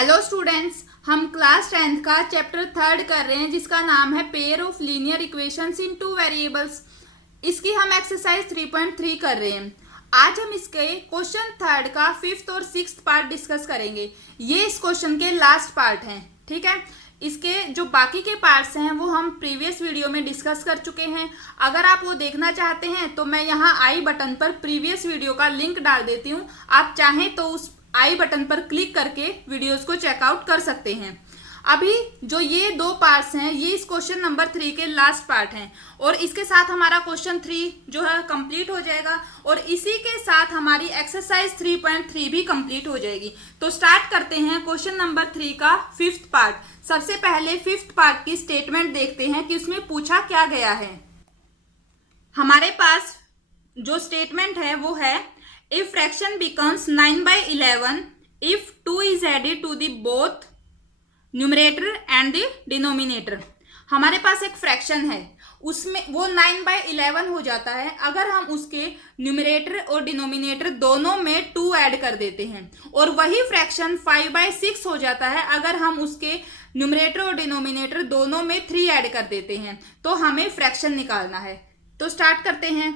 Hello students, हम class 10th का chapter 3 कर रहे हैं जिसका नाम है pair of linear equations in two variables. इसकी हम एक्सरसाइज 3.3 कर रहे हैं। आज हम इसके क्वेश्चन 3 का 5th और 6th पार्ट डिस्कस करेंगे। ये इस क्वेश्चन के लास्ट पार्ट हैं, ठीक है। इसके जो बाकी के पार्ट्स हैं वो हम प्रीवियस वीडियो में डिस्कस कर चुके हैं। अगर आप वो देखना चाहते हैं तो मैं यहाँ आई बटन पर प्रीवियस वीडियो का लिंक डाल देती हूँ। आप चाहें तो उस आई बटन पर क्लिक करके वीडियोस को चेकआउट कर सकते हैं। अभी जो ये दो पार्ट्स हैं ये इस क्वेश्चन नंबर 3 के लास्ट पार्ट हैं और इसके साथ हमारा क्वेश्चन 3 जो है कंप्लीट हो जाएगा और इसी के साथ हमारी एक्सरसाइज 3.3 भी कंप्लीट हो जाएगी। तो स्टार्ट करते हैं क्वेश्चन नंबर 3 का 5th पार्ट। सबसे पहले 5th पार्ट की स्टेटमेंट देखते हैं कि उसमें पूछा क्या गया है। हमारे पास जो स्टेटमेंट है वो है if fraction becomes 9/11 if 2 is added to the both numerator and the denominator। हमारे पास एक फ्रैक्शन है, उसमें वो 9/11 हो जाता है अगर हम उसके न्यूमरेटर और डिनोमिनेटर दोनों में 2 ऐड कर देते हैं, और वही फ्रैक्शन 5/6 हो जाता है अगर हम उसके न्यूमरेटर और डिनोमिनेटर दोनों में 3 ऐड कर देते हैं। तो हमें फ्रैक्शन निकालना है। तो स्टार्ट करते हैं।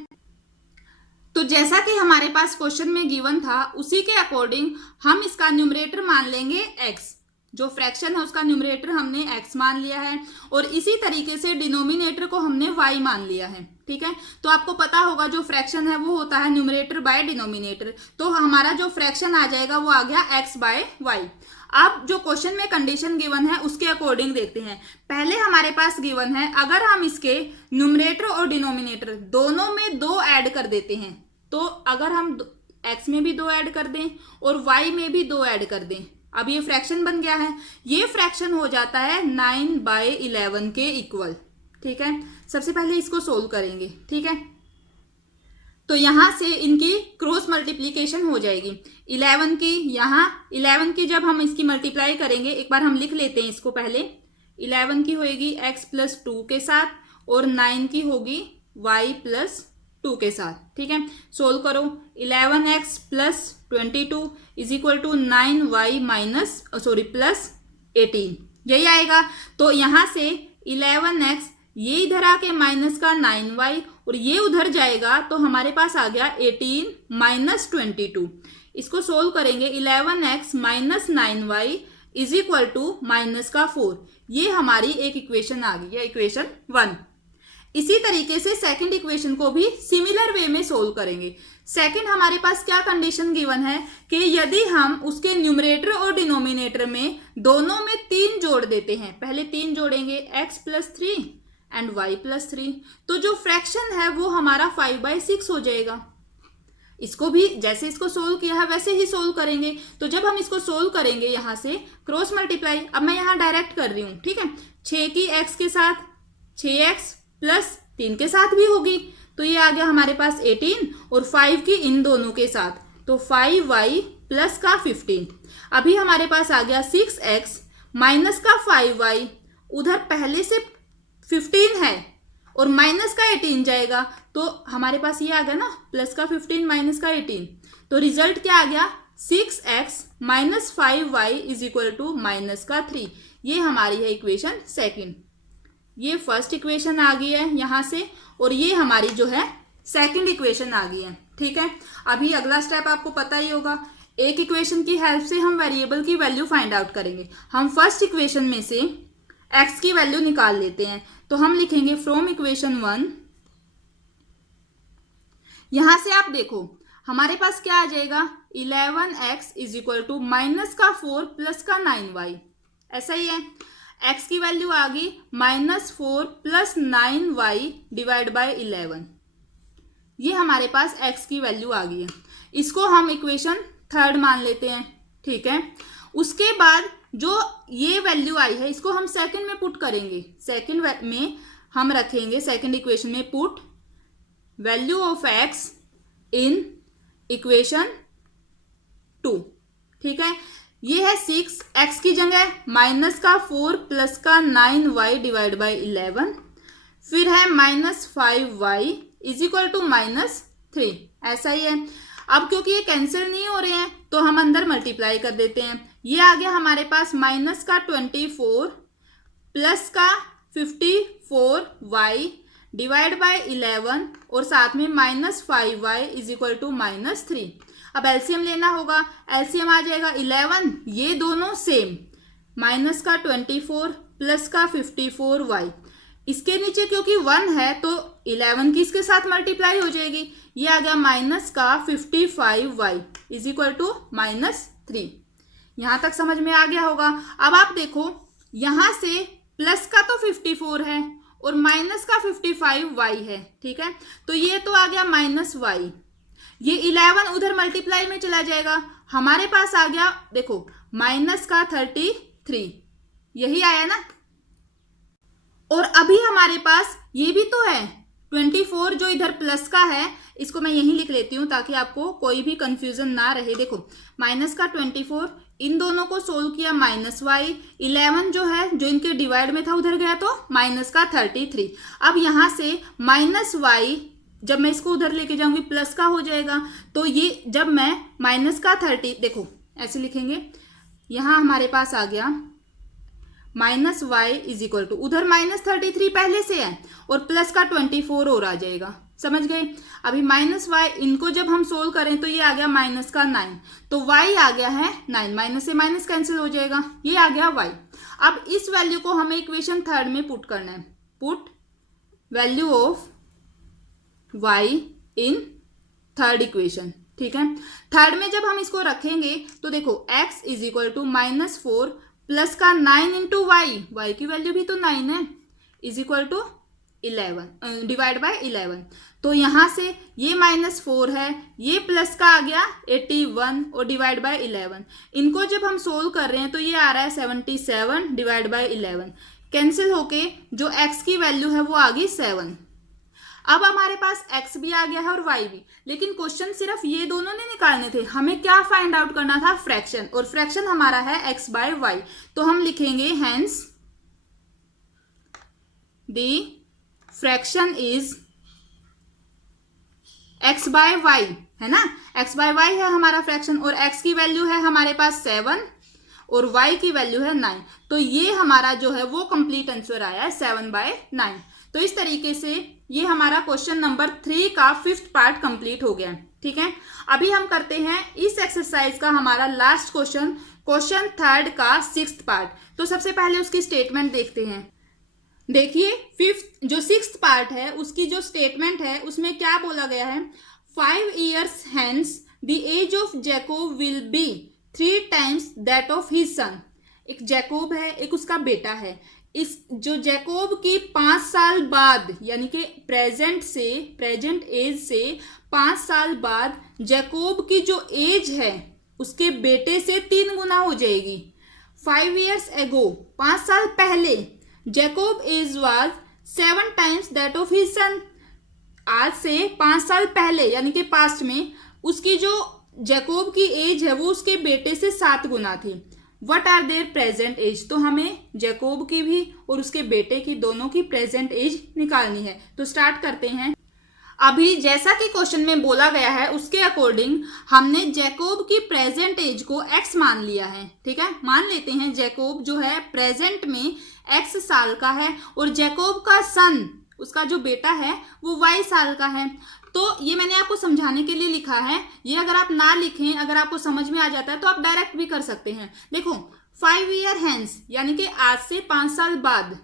तो जैसा कि हमारे पास क्वेश्चन में गिवन था उसी के अकॉर्डिंग हम इसका न्यूमरेटर मान लेंगे x। जो फ्रैक्शन है उसका न्यूमरेटर हमने x मान लिया है और इसी तरीके से डिनोमिनेटर को हमने y मान लिया है, ठीक है। तो आपको पता होगा जो फ्रैक्शन है वो होता है न्यूमरेटर बाय डिनोमिनेटर। तो हमारा जो फ्रैक्शन आ जाएगा वो आ गया x/y। अब जो क्वेश्चन में कंडीशन गिवन है उसके अकॉर्डिंग देखते हैं। पहले हमारे पास गिवन है अगर हम इसके न्यूमरेटर और डिनोमिनेटर दोनों में 2 ऐड कर देते हैं, तो अगर हम x में भी 2 ऐड कर दें और y में भी 2 ऐड कर दें, अब ये फ्रैक्शन बन गया है। ये फ्रैक्शन हो जाता है 9/11 के इक्वल, ठीक है। सबसे पहले इसको सोल्व करेंगे, ठीक है। तो यहां से इनकी क्रॉस मल्टीप्लीकेशन हो जाएगी। 11 की यहाँ 11 की जब हम इसकी मल्टीप्लाई करेंगे, एक बार हम लिख लेते हैं इसको पहले। 11 की होगी x + 2 के साथ और 9 की होगी y + 2 के साथ, ठीक है। सोल्व करो। 11x + 22 = 9y + 18 यही आएगा। तो यहाँ से 11x ये इधर आके माइनस का 9y और ये उधर जाएगा तो हमारे पास आ गया 18 - 22। इसको सोल्व करेंगे। 11x - 9y = -4। ये हमारी एक इक्वेशन आ गई है, इक्वेशन 1। इसी तरीके से सेकंड इक्वेशन को भी सिमिलर वे में सोल्व करेंगे। सेकंड हमारे पास क्या कंडीशन गिवन है कि यदि हम उसके न्यूमरेटर और डिनोमिनेटर में दोनों में 3 जोड़ देते हैं, पहले 3 जोड़ेंगे x + 3 एंड y + 3, तो जो फ्रैक्शन है वो हमारा 5/6 हो जाएगा। इसको भी जैसे इसको सोल्व किया है वैसे ही सोल्व करेंगे। तो जब हम इसको सोल्व करेंगे यहाँ से क्रॉस मल्टीप्लाई, अब मैं यहाँ डायरेक्ट कर रही हूँ, ठीक है। 6 की x के साथ 6x + 3 के साथ भी होगी, तो ये आ गया हमारे पास 18 और 5 की इन दोनों के साथ, तो 5y + का 15। अभी हमारे पास आ गया 6x - का 5y, उधर पहले से 15 है और माइनस का 18 जाएगा, तो हमारे पास ये आ गया ना + का 15 - का 18। तो रिजल्ट क्या आ गया 6x - 5y = -3। ये हमारी है इक्वेशन सेकंड। ये फर्स्ट इक्वेशन आ गई है यहाँ से और ये हमारी जो है सेकंड इक्वेशन आ गई है, ठीक है। अभी अगला स्टेप आपको पता ही होगा। एक इक्वेशन की हेल्प से हम वेरिएबल की वैल्यू फाइंड आउट करेंगे। हम फर्स्ट इक्वेशन में से x की वैल्यू निकाल लेते हैं। तो हम लिखेंगे फ्रॉम इक्वेशन 1। यहां से आप देखो हमारे पास क्या आ जाएगा 11x = -4 + का 9y। ऐसा ही है, x की वैल्यू आ गई -4 + 9y / 11। ये हमारे पास x की वैल्यू आ गई है। इसको हम इक्वेशन 3 मान लेते हैं, ठीक है। उसके बाद जो ये वैल्यू आई है इसको हम सेकंड में पुट करेंगे। सेकंड में हम रखेंगे, सेकंड इक्वेशन में put value of x in equation 2, ठीक है। ये है 6x की जगह -4 + का 9y / 11, फिर है -5y = -3। ऐसा ही है। अब क्योंकि ये कैंसिल नहीं हो रहे हैं तो हम अंदर मल्टीप्लाई कर देते हैं। ये आ गया हमारे पास माइनस का 24 प्लस का 54y डिवाइड बाय 11 और साथ में -5y इज इक्वल टू -3। अब एलसीएम लेना होगा, एलसीएम आ जाएगा 11, ये दोनों सेम, माइनस का 24 प्लस का 54y, इसके नीचे क्योंकि 1 है तो 11 की इसके साथ मल्टीप्लाई हो जाएगी, ये आ गया माइनस का 55y इज इक्वल टू -3। यहां तक समझ में आ गया होगा। अब आप देखो यहां से प्लस का तो 54 है और माइनस का 55y है, ठीक है, तो ये तो आ गया -y, ये 11 उधर मल्टीप्लाई में चला जाएगा, हमारे पास आ गया देखो माइनस का 33, यही आया ना। और अभी हमारे पास ये भी तो है 24 जो इधर प्लस का है, इसको मैं यहीं लिख लेती हूँ ताकि आपको कोई भी कंफ्यूजन ना रहे। देखो माइनस का 24, इन दोनों को सोल्व किया -y, 11 जो है जो इनके डिवाइड में था उधर गया तो माइनस का 33। अब यहाँ से -y जब मैं इसको उधर लेके जाऊंगी प्लस का हो जाएगा, तो ये जब मैं माइनस का 30, देखो ऐसे लिखेंगे, यहाँ हमारे पास आ गया -y इज इक्वल टू, उधर -33 पहले से है और प्लस का 24 और आ जाएगा, समझ गए। अभी -y इनको जब हम सोल्व करें तो ये आ गया माइनस का 9, तो y आ गया है 9, माइनस से माइनस कैंसिल हो जाएगा, ये आ गया y। अब इस वैल्यू को हमें इक्वेशन थर्ड में पुट करना है, put value of y in third equation, ठीक है। थर्ड में जब हम इसको रखेंगे तो देखो x is equal to -4 plus का 9 इंटू y की वैल्यू भी तो 9 है, is equal to 11 divide by 11, तो यहाँ से ये -4 है, ये प्लस का आ गया 81 और डिवाइड बाय 11, इनको जब हम सोल्व कर रहे हैं तो ये आ रहा है 77 डिवाइड बाय 11, कैंसिल होके जो x की वैल्यू है वो आ गई 7। अब हमारे पास x भी आ गया है और y भी, लेकिन क्वेश्चन सिर्फ ये दोनों नहीं निकालने थे, हमें क्या फाइंड आउट करना था, फ्रैक्शन, और फ्रैक्शन हमारा है x बाय y, तो हम लिखेंगे hence the fraction is x by y, है ना, x बाय y है हमारा फ्रैक्शन, और x की वैल्यू है हमारे पास 7 और y की वैल्यू है 9, तो ये हमारा जो है वो कंप्लीट आंसर आया है 7/9। तो इस तरीके से ये हमारा क्वेश्चन नंबर 3 का 5th पार्ट कंप्लीट हो गया, ठीक है। अभी हम करते हैं इस एक्सरसाइज का हमारा लास्ट क्वेश्चन, क्वेश्चन थर्ड का 6th पार्ट। तो सबसे पहले उसकी स्टेटमेंट देखते हैं। देखिए 6th पार्ट है उसकी जो स्टेटमेंट है उसमें क्या बोला गया है, 5 years hence the age of Jacob will be 3 times that of his son। एक जैकोब है, एक उसका बेटा है, इस जो जैकोब की 5 साल बाद यानी कि प्रेजेंट एज से 5 साल बाद जैकोब की जो एज है उसके बेटे से 3 गुना हो जाएगी। 5 years ago 5 साल पहले Jacob age was 7 times that of his son। आज से 5 साल पहले यानी कि पास्ट में उसकी जो जैकोब की एज है वो उसके बेटे से 7 गुना थी। What are their present age, तो हमें जैकोब की भी और उसके बेटे की दोनों की प्रेजेंट एज निकालनी है। तो स्टार्ट करते हैं। अभी जैसा कि क्वेश्चन में बोला गया है उसके अकॉर्डिंग हमने जैकोब की प्रेजेंट एज को x मान लिया है, ठीक है। मान लेते हैं जैकोब जो है प्रेजेंट में x साल का है और जैकोब का सन, उसका जो बेटा है वो y साल का है। तो ये मैंने आपको समझाने के लिए लिखा है, ये अगर आप ना लिखें, अगर आपको समझ में आ जाता है तो आप डायरेक्ट भी कर सकते हैं। देखो 5 year hence यानी कि आज से 5 साल बाद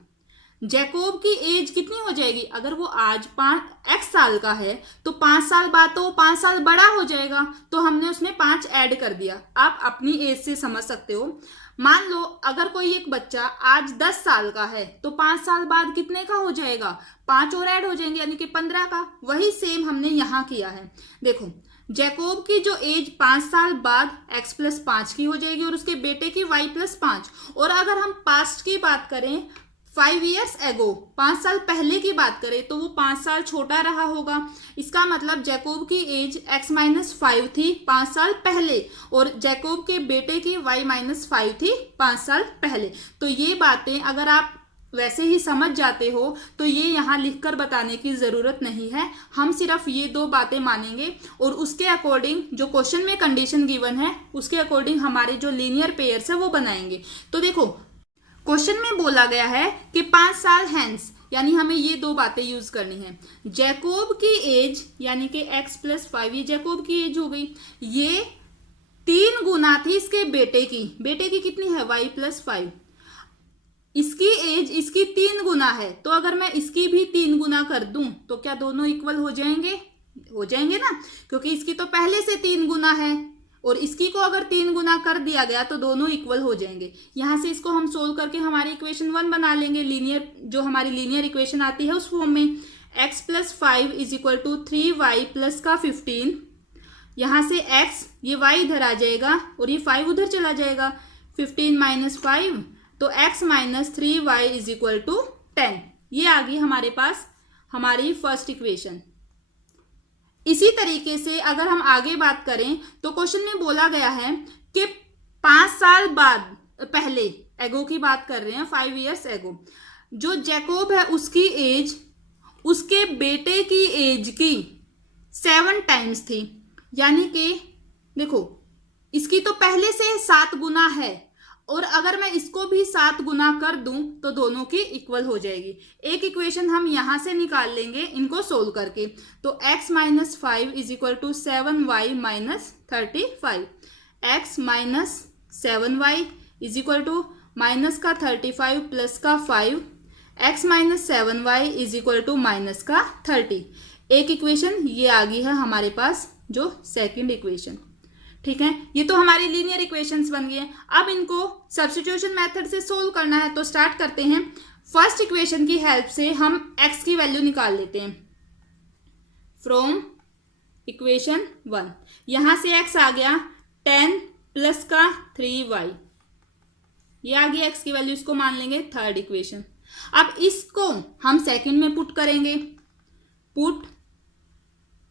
जैकोब की एज कितनी हो जाएगी, अगर वो आज 5x साल का है तो 5 साल बाद तो 5 साल बड़ा हो जाएगा, तो हमने उसमें 5 ऐड कर दिया। आप अपनी एज से समझ सकते हो। मान लो अगर कोई एक बच्चा आज 10 साल का है तो 5 साल बाद कितने का हो जाएगा, 5 और ऐड हो जाएंगे यानी कि 15 का। वही सेम हमने यहाँ किया है। देखो जैकोब की जो एज 5 साल बाद x + 5 की हो जाएगी और उसके बेटे की y + 5। और अगर हम पास्ट की बात करें 5 years ago 5 साल पहले की बात करें तो वो 5 साल छोटा रहा होगा। इसका मतलब जैकोब की एज x - 5 थी 5 साल पहले और जैकोब के बेटे की y - 5 थी 5 साल पहले। तो ये बातें अगर आप वैसे ही समझ जाते हो तो ये यहाँ लिखकर बताने की ज़रूरत नहीं है। हम सिर्फ ये दो बातें मानेंगे और उसके अकॉर्डिंग जो क्वेश्चन में कंडीशन गिवन है उसके अकॉर्डिंग हमारे जो लीनियर पेयर्स है वो बनाएंगे। तो देखो क्वेश्चन में बोला गया है कि 5 साल हैंस, यानी हमें ये दो बातें यूज करनी है। जैकोब की एज यानी कि x + 5, ये जैकोब की एज हो गई, ये 3 गुना थी इसके बेटे की कितनी है y + 5, इसकी एज इसकी 3 गुना है। तो अगर मैं इसकी भी 3 गुना कर दूं तो क्या दोनों इक्वल हो जाएंगे ना, क्योंकि इसकी तो पहले से 3 गुना है और इसकी को अगर 3 गुना कर दिया गया तो दोनों इक्वल हो जाएंगे। यहां से इसको हम सोल्व करके हमारी इक्वेशन 1 बना लेंगे, लीनियर जो हमारी लीनियर इक्वेशन आती है उस फॉर्म में। x + 5 = 3y + का 15, यहां से x ये y इधर आ जाएगा और ये 5 उधर चला जाएगा, 15 - 5 तो x - 3y = 10। ये आ गई हमारे पास हमारी फर्स्ट इक्वेशन। इसी तरीके से अगर हम आगे बात करें तो क्वेश्चन में बोला गया है कि 5 साल बाद पहले एगो की बात कर रहे हैं, 5 years एगो, जो जैकोब है उसकी एज उसके बेटे की एज की 7 टाइम्स थी। यानी कि देखो इसकी तो पहले से 7 गुना है और अगर मैं इसको भी 7 गुना कर दूं तो दोनों की इक्वल हो जाएगी। एक इक्वेशन हम यहां से निकाल लेंगे इनको सोल्व करके। तो x - 5 = 7y - 35, x - 7y = -35 + का 5, x - 7y = -30। एक इक्वेशन ये आ गई है हमारे पास जो सेकंड इक्वेशन। ठीक है, ये तो हमारी लीनियर इक्वेशंस बन गई हैं। अब इनको सब्स्टिट्यूशन मेथड से सोल्व करना है तो स्टार्ट करते हैं। फर्स्ट इक्वेशन की हेल्प से हम x की वैल्यू निकाल लेते हैं फ्रॉम इक्वेशन 1। यहां से x आ गया 10 + का 3y, ये आ गई x की वैल्यू, इसको मान लेंगे थर्ड इक्वेशन। अब इसको हम सेकंड में पुट करेंगे, put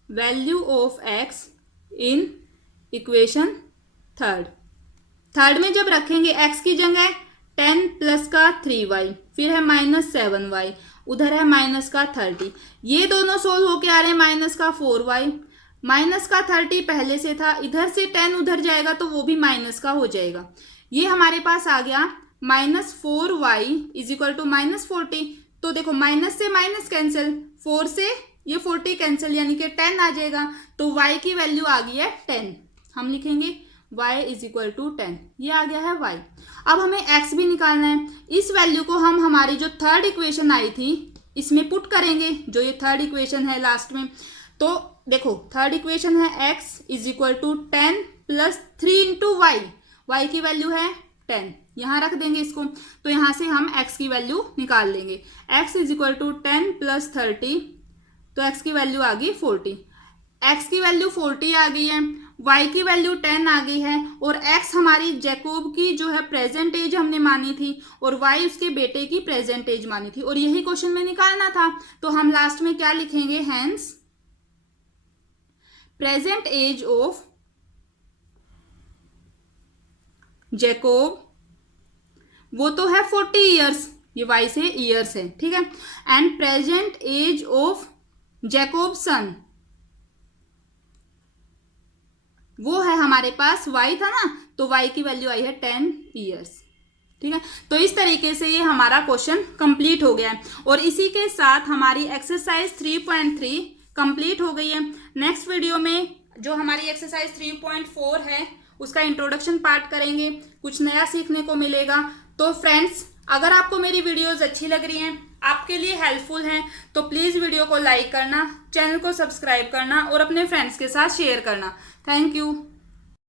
value of x in equation third में जब रखेंगे x की जगह 10 + का 3y, फिर है -7y, उधर है -30, ये दोनों सोल्व होके आ रहे हैं -4y, -30 पहले से था, इधर से 10 उधर जाएगा तो वो भी माइनस का हो जाएगा। ये हमारे पास आ गया -4y = -40। तो देखो माइनस से माइनस कैंसिल, 4 से ये 40 कैंसिल, यानी कि 10 आ जाएगा। तो y की वैल्यू आ गई है 10, हम लिखेंगे y = 10, ये आ गया है y। अब हमें x भी निकालना है। इस वैल्यू को हम हमारी जो थर्ड इक्वेशन आई थी इसमें पुट करेंगे, जो ये थर्ड इक्वेशन है लास्ट में। तो देखो थर्ड इक्वेशन है x = 10 + 3 × y, y की वैल्यू है 10, यहाँ रख देंगे इसको। तो यहाँ से हम x की वैल्यू निकाल लेंगे, x = 10 + 30, तो x की वैल्यू आ गई 40, x की वैल्यू 40 आ गई है, y की वैल्यू 10 आ गई है और x हमारी जैकोब की जो है प्रेजेंट एज हमने मानी थी और y उसके बेटे की प्रेजेंट एज मानी थी और यही क्वेश्चन में निकालना था। तो हम लास्ट में क्या लिखेंगे, hence present age of Jacob, वो तो है 40 years, ये y से ईयर्स है, ठीक है, and present age of Jacob son, वो है हमारे पास y था ना, तो y की वैल्यू आई है 10 years। ठीक है, तो इस तरीके से ये हमारा क्वेश्चन कंप्लीट हो गया है और इसी के साथ हमारी एक्सरसाइज 3.3 कंप्लीट हो गई है। नेक्स्ट वीडियो में जो हमारी एक्सरसाइज 3.4 है उसका इंट्रोडक्शन पार्ट करेंगे, कुछ नया सीखने को मिलेगा। तो फ्रेंड्स, अगर आपको मेरी वीडियोस अच्छी लग रही हैं, आपके लिए हेल्पफुल हैं, तो प्लीज़ वीडियो को लाइक करना, चैनल को सब्सक्राइब करना और अपने फ्रेंड्स के साथ शेयर करना। Thank you.